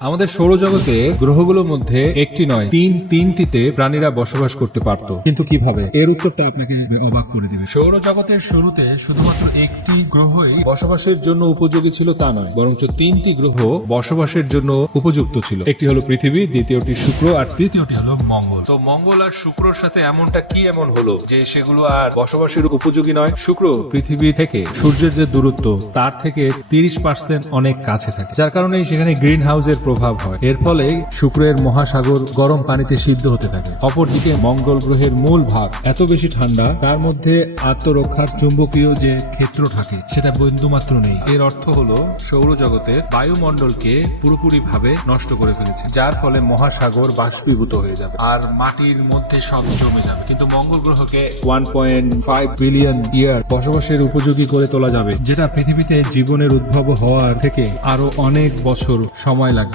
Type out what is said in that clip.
আমাদের সৌরজগতে গ্রহগুলোর মধ্যে একটি নয় তিনটিতে প্রাণীরা বসবাস করতে পারত, কিন্তু কিভাবে? এর উত্তরটা আপনাকে অবাক করে দিবে। সৌরজগতের শুরুতে শুধুমাত্র একটি গ্রহই বসবাসের জন্য উপযোগী ছিল তা নয়, বরঞ্চ তিনটি গ্রহ বসবাসের জন্য উপযুক্ত ছিল। একটি হলো পৃথিবী, দ্বিতীয়টি শুক্র, আর তৃতীয়টি হলো মঙ্গল। তো মঙ্গল আর শুক্রর সাথে এমনটা কি এমন হলো যে সেগুলো আর বসবাসের উপযোগী নয়? শুক্র পৃথিবী থেকে সূর্যের যে দূরত্ব তার থেকে 30% অনেক কাছে থাকে, যার কারণে সেখানে গ্রিন হাউসের প্রভাব হয়। এর ফলে শুক্রের মহাসাগর গরম পানিতে সিদ্ধ হতে থাকে। অপরদিকে মঙ্গল গ্রহের মূল ভাগ এত বেশি ঠান্ডা, তার মধ্যে আত্মরক্ষার চুম্বকীয় যে ক্ষেত্র থাকে সেটা বিন্দুমাত্র নেই। এর অর্থ হলো সৌরজগতের বায়ুমণ্ডলকে পুরোপুরি ভাবে নষ্ট করে ফেলেছে, যার ফলে মহাসাগর বাষ্পীভূত হয়ে যাবে আর মাটির মধ্যে সব জমে যাবে। কিন্তু মঙ্গল গ্রহকে 1.5 বিলিয়ন ইয়ার বসবাসের উপযোগী করে তোলা যাবে, যেটা পৃথিবীতে জীবনের উদ্ভব হওয়ার থেকে আরো অনেক বছর সময় লাগবে।